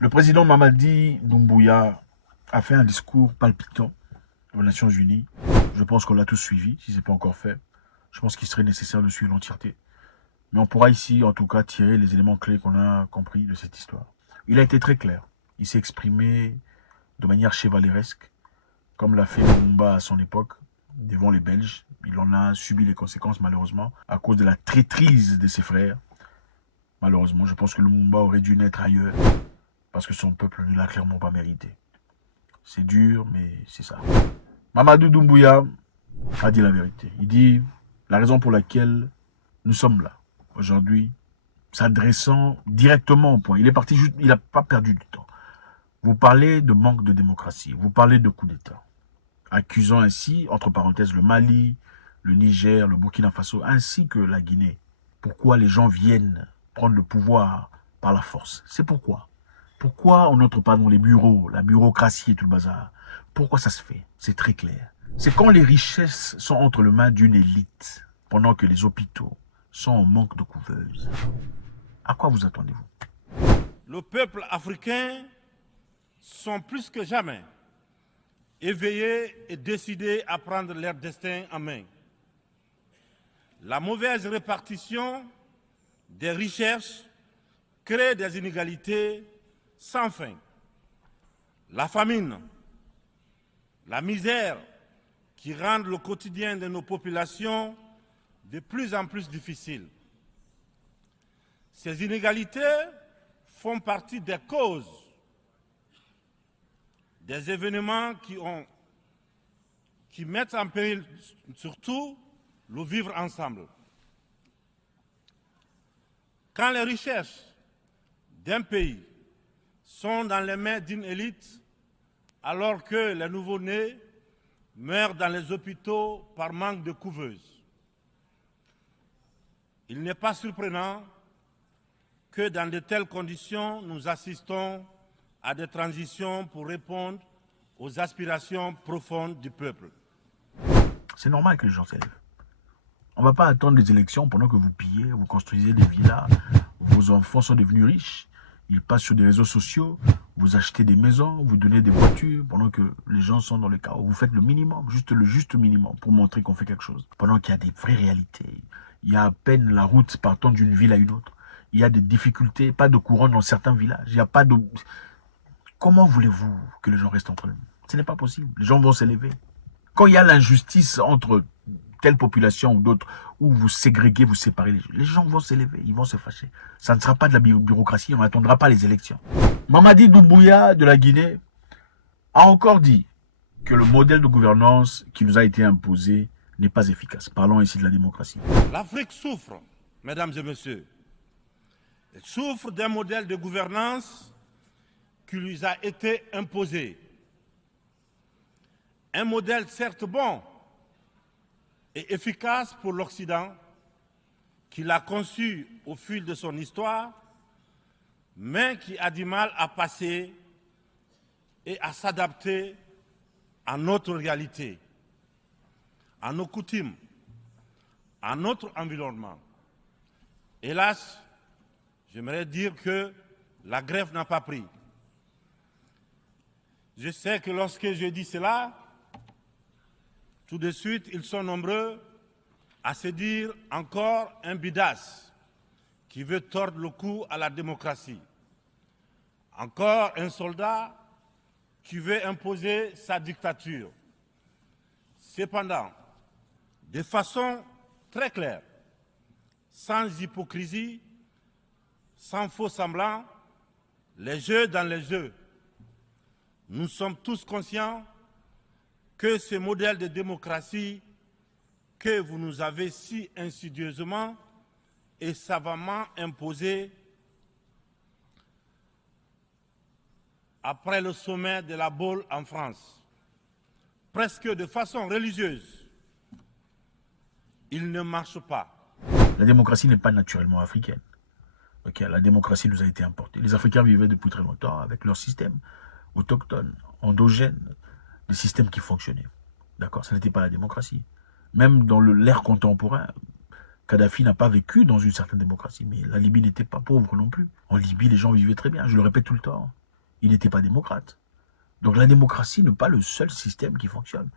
Le président Mamadi Doumbouya a fait un discours palpitant aux Nations Unies. Je pense qu'on l'a tous suivi, si ce n'est pas encore fait. Je pense qu'il serait nécessaire de suivre l'entièreté. Mais on pourra ici, en tout cas, tirer les éléments clés qu'on a compris de cette histoire. Il a été très clair. Il s'est exprimé de manière chevaleresque, comme l'a fait Lumumba à son époque, devant les Belges. Il en a subi les conséquences, malheureusement, à cause de la traîtrise de ses frères. Malheureusement, je pense que Lumumba aurait dû naître ailleurs, parce que son peuple ne l'a clairement pas mérité. C'est dur, mais c'est ça. Mamadou Doumbouya a dit la vérité. Il dit la raison pour laquelle nous sommes là aujourd'hui, s'adressant directement au point. Il est parti juste, il n'a pas perdu du temps. Vous parlez de manque de démocratie, vous parlez de coup d'État, accusant ainsi, entre parenthèses, le Mali, le Niger, le Burkina Faso, ainsi que la Guinée. Pourquoi les gens viennent prendre le pouvoir par la force? C'est pourquoi. Pourquoi on n'entre pas dans les bureaux, la bureaucratie et tout le bazar? Pourquoi ça se fait? C'est très clair. C'est quand les richesses sont entre les mains d'une élite, pendant que les hôpitaux sont en manque de couveuses. À quoi vous attendez-vous? Le peuple africain sont plus que jamais éveillés et décidés à prendre leur destin en main. La mauvaise répartition des richesses crée des inégalités sans fin. La famine, la misère qui rendent le quotidien de nos populations de plus en plus difficile. Ces inégalités font partie des causes des événements qui mettent en péril surtout le vivre ensemble. Quand les richesses d'un pays sont dans les mains d'une élite, alors que les nouveau-nés meurent dans les hôpitaux par manque de couveuses, il n'est pas surprenant que dans de telles conditions, nous assistons à des transitions pour répondre aux aspirations profondes du peuple. C'est normal que les gens s'élèvent. On ne va pas attendre les élections pendant que vous pillez, vous construisez des villas, vos enfants sont devenus riches, ils passent sur des réseaux sociaux, vous achetez des maisons, vous donnez des voitures pendant que les gens sont dans le chaos. Vous faites le minimum, juste le juste minimum pour montrer qu'on fait quelque chose. Pendant qu'il y a des vraies réalités. Il y a à peine la route partant d'une ville à une autre. Il y a des difficultés, pas de courant dans certains villages. Il n'y a pas de... Comment voulez-vous que les gens restent entre eux? Ce n'est pas possible. Les gens vont s'élever. Quand il y a l'injustice entre telle population ou d'autres, où vous ségréguez, vous séparez les gens vont s'élever, ils vont se fâcher. Ça ne sera pas de la bureaucratie, on n'attendra pas les élections. Mamadi Doumbouya de la Guinée a encore dit que le modèle de gouvernance qui nous a été imposé n'est pas efficace. Parlons ici de la démocratie. L'Afrique souffre, mesdames et messieurs. Elle souffre d'un modèle de gouvernance qui lui a été imposé. Un modèle certes bon et efficace pour l'Occident, qu'il a conçu au fil de son histoire, mais qui a du mal à passer et à s'adapter à notre réalité, à nos coutumes, à notre environnement. Hélas, j'aimerais dire que la grève n'a pas pris. Je sais que lorsque je dis cela, tout de suite, ils sont nombreux à se dire encore un bidas qui veut tordre le cou à la démocratie. Encore un soldat qui veut imposer sa dictature. Cependant, de façon très claire, sans hypocrisie, sans faux semblant, les jeux dans les jeux. Nous sommes tous conscients que ce modèle de démocratie que vous nous avez si insidieusement et savamment imposé après le sommet de la Baule en France, presque de façon religieuse, il ne marche pas. La démocratie n'est pas naturellement africaine. Okay, la démocratie nous a été importée. Les Africains vivaient depuis très longtemps avec leur système autochtone, endogène, des systèmes qui fonctionnaient. D'accord, ça n'était pas la démocratie. Même dans l'ère contemporain, Kadhafi n'a pas vécu dans une certaine démocratie, mais la Libye n'était pas pauvre non plus. En Libye, les gens vivaient très bien, je le répète tout le temps. Il n'était pas démocrate. Donc la démocratie n'est pas le seul système qui fonctionne.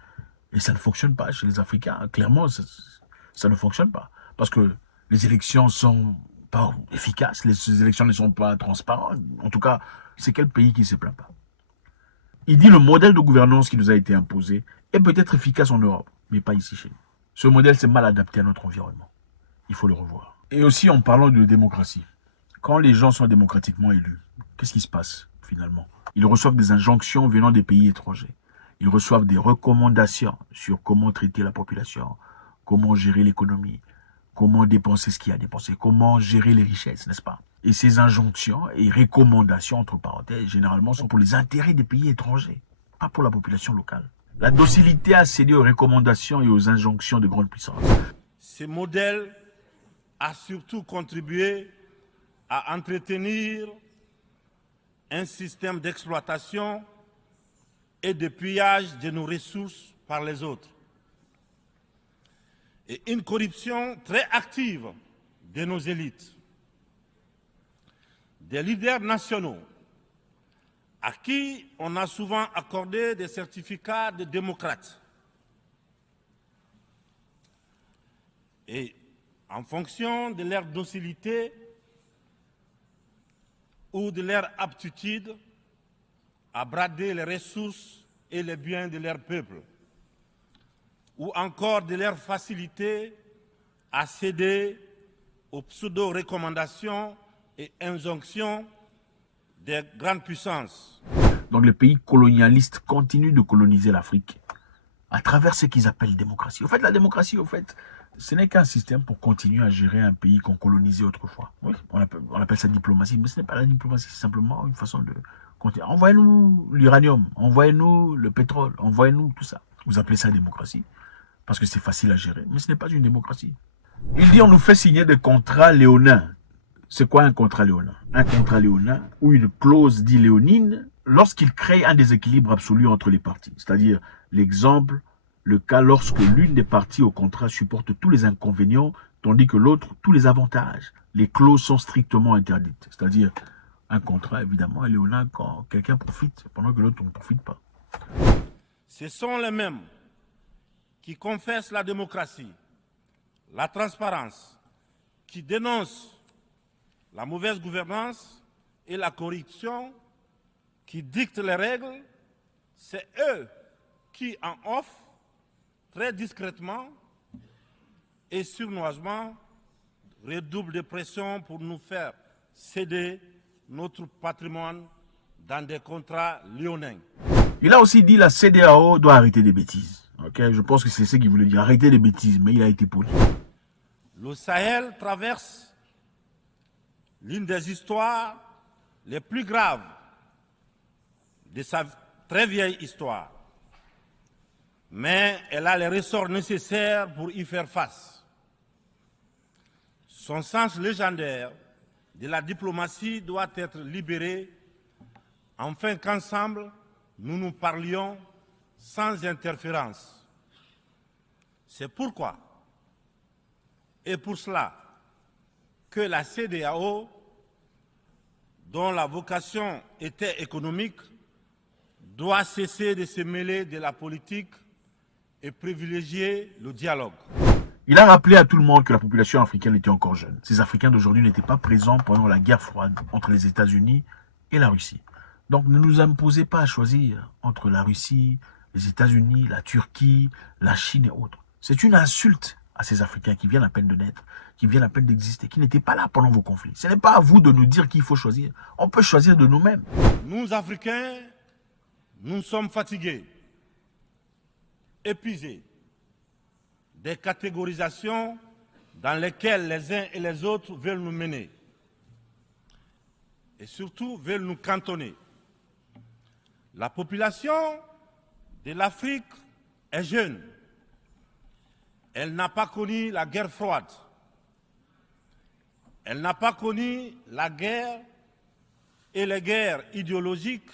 Et ça ne fonctionne pas chez les Africains. Clairement, ça ne fonctionne pas. Parce que les élections sont pas efficaces, les élections ne sont pas transparentes. En tout cas, c'est quel pays qui ne se plaint pas? Il dit le modèle de gouvernance qui nous a été imposé est peut-être efficace en Europe, mais pas ici chez nous. Ce modèle s'est mal adapté à notre environnement. Il faut le revoir. Et aussi en parlant de démocratie, quand les gens sont démocratiquement élus, qu'est-ce qui se passe finalement? Ils reçoivent des injonctions venant des pays étrangers. Ils reçoivent des recommandations sur comment traiter la population, comment gérer l'économie, comment dépenser ce qu'il y a à dépenser, comment gérer les richesses, n'est-ce pas? Et ces injonctions et recommandations, entre parenthèses, généralement sont pour les intérêts des pays étrangers, pas pour la population locale. La docilité a cédé aux recommandations et aux injonctions de grandes puissances. Ce modèle a surtout contribué à entretenir un système d'exploitation et de pillage de nos ressources par les autres. Et une corruption très active de nos élites, des leaders nationaux, à qui on a souvent accordé des certificats de démocrates. Et en fonction de leur docilité ou de leur aptitude à brader les ressources et les biens de leur peuple, ou encore de leur facilité à céder aux pseudo-recommandations et injonctions des grandes puissances. Donc les pays colonialistes continuent de coloniser l'Afrique à travers ce qu'ils appellent démocratie. Au fait, la démocratie, ce n'est qu'un système pour continuer à gérer un pays qu'on colonisait autrefois. Oui, on appelle ça diplomatie, mais ce n'est pas la diplomatie, c'est simplement une façon de continuer. Envoyez-nous l'uranium, envoyez-nous le pétrole, envoyez-nous tout ça. Vous appelez ça démocratie parce que c'est facile à gérer, mais ce n'est pas une démocratie. Il dit on nous fait signer des contrats léonins. C'est quoi un contrat léonin? Un contrat léonin ou une clause dit léonine lorsqu'il crée un déséquilibre absolu entre les parties. C'est-à-dire l'exemple, le cas lorsque l'une des parties au contrat supporte tous les inconvénients tandis que l'autre tous les avantages. Les clauses sont strictement interdites. C'est-à-dire un contrat évidemment est léonin quand quelqu'un profite pendant que l'autre ne profite pas. Ce sont les mêmes qui confessent la démocratie, la transparence, qui dénoncent la mauvaise gouvernance et la corruption, qui dictent les règles. C'est eux qui en offrent très discrètement et sournoisement redoublent de pression pour nous faire céder notre patrimoine dans des contrats léonins. Il a aussi dit que la CEDEAO doit arrêter des bêtises. Okay? Je pense que c'est ce qu'il voulait dire, arrêter des bêtises, mais il a été poli. Le Sahel traverse l'une des histoires les plus graves de sa très vieille histoire. Mais elle a les ressorts nécessaires pour y faire face. Son sens légendaire de la diplomatie doit être libéré afin qu'ensemble, nous nous parlions sans interférence. C'est pourquoi, et pour cela, que la CEDEAO, dont la vocation était économique, doit cesser de se mêler de la politique et privilégier le dialogue. Il a rappelé à tout le monde que la population africaine était encore jeune. Ces Africains d'aujourd'hui n'étaient pas présents pendant la guerre froide entre les États-Unis et la Russie. Donc ne nous imposez pas à choisir entre la Russie, les États-Unis, la Turquie, la Chine et autres. C'est une insulte à ces Africains qui viennent à peine de naître, qui viennent à peine d'exister, qui n'étaient pas là pendant vos conflits. Ce n'est pas à vous de nous dire qu'il faut choisir. On peut choisir de nous-mêmes. Nous, Africains, nous sommes fatigués, épuisés des catégorisations dans lesquelles les uns et les autres veulent nous mener et surtout veulent nous cantonner. La population de l'Afrique est jeune. Elle n'a pas connu la guerre froide. Elle n'a pas connu la guerre et les guerres idéologiques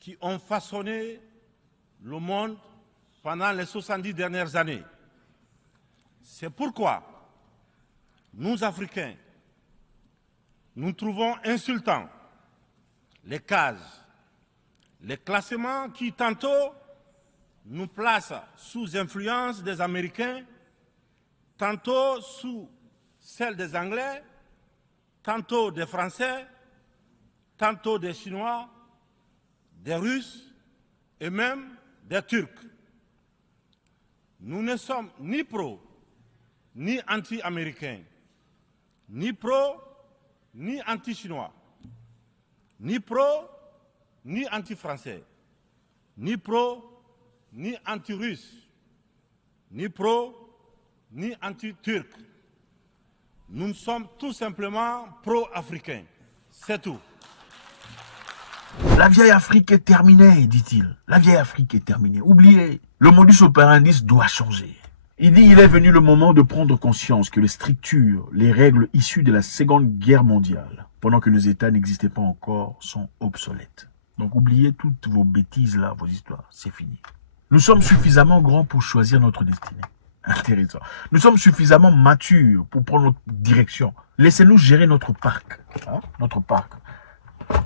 qui ont façonné le monde pendant les 70 dernières années. C'est pourquoi nous, Africains, nous trouvons insultant les cases, les classements qui tantôt nous placent sous influence des Américains, tantôt sous celle des Anglais, tantôt des Français, tantôt des Chinois, des Russes et même des Turcs. Nous ne sommes ni pro, ni anti-américains, ni pro, ni anti-chinois, ni pro, ni anti-français, ni pro, ni anti-russe, ni pro, ni anti-turc. Nous sommes tout simplement pro-africains. C'est tout. La vieille Afrique est terminée, dit-il. La vieille Afrique est terminée. Oubliez, le modus operandi doit changer. Il dit il est venu le moment de prendre conscience que les strictures, les règles issues de la Seconde Guerre mondiale, pendant que nos États n'existaient pas encore, sont obsolètes. Donc oubliez toutes vos bêtises là, vos histoires, c'est fini. Nous sommes suffisamment grands pour choisir notre destinée. Intéressant. Nous sommes suffisamment matures pour prendre notre direction. Laissez-nous gérer notre parc. Hein? Notre parc.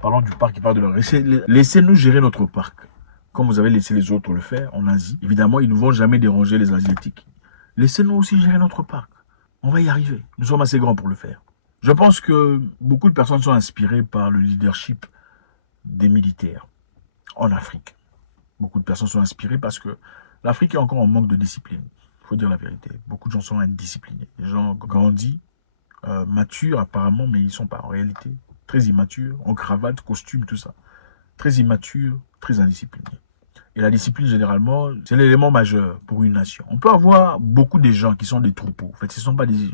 Parlons du parc, il parle de leur... Laissez-nous gérer notre parc. Comme vous avez laissé les autres le faire en Asie. Évidemment, ils ne vont jamais déranger les Asiatiques. Laissez-nous aussi gérer notre parc. On va y arriver. Nous sommes assez grands pour le faire. Je pense que beaucoup de personnes sont inspirées par le leadership des militaires en Afrique. Beaucoup de personnes sont inspirées parce que l'Afrique est encore en manque de discipline. Il faut dire la vérité. Beaucoup de gens sont indisciplinés. Les gens grandis, matures apparemment, mais ils ne sont pas en réalité. Très immatures, en cravate, costume, tout ça. Très immatures, très indisciplinés. Et la discipline, généralement, c'est l'élément majeur pour une nation. On peut avoir beaucoup de gens qui sont des troupeaux. En fait, ce ne sont pas des...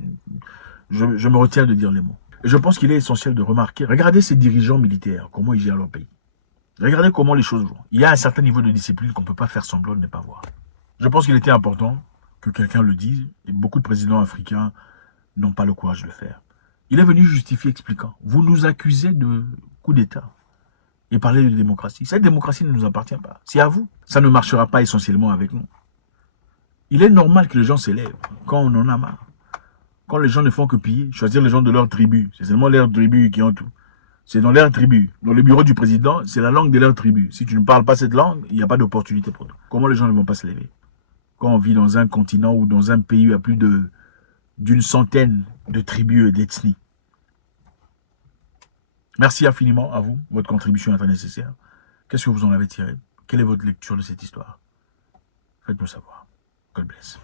Je me retiens de dire les mots. Et je pense qu'il est essentiel de remarquer, regardez ces dirigeants militaires, comment ils gèrent leur pays. Regardez comment les choses vont. Il y a un certain niveau de discipline qu'on ne peut pas faire semblant de ne pas voir. Je pense qu'il était important que quelqu'un le dise, et beaucoup de présidents africains n'ont pas le courage de le faire. Il est venu justifier, expliquant, vous nous accusez de coup d'État et parler de démocratie. Cette démocratie ne nous appartient pas. C'est à vous. Ça ne marchera pas essentiellement avec nous. Il est normal que les gens s'élèvent quand on en a marre. Quand les gens ne font que piller, choisir les gens de leur tribu. C'est seulement leur tribu qui ont tout. C'est dans leur tribu. Dans le bureau du président, c'est la langue de leur tribu. Si tu ne parles pas cette langue, il n'y a pas d'opportunité pour toi. Comment les gens ne vont pas se lever? Quand on vit dans un continent ou dans un pays à plus d'une centaine de tribus et d'ethnies. Merci infiniment à vous. Votre contribution est très nécessaire. Qu'est-ce que vous en avez tiré? Quelle est votre lecture de cette histoire? Faites-nous savoir. God bless.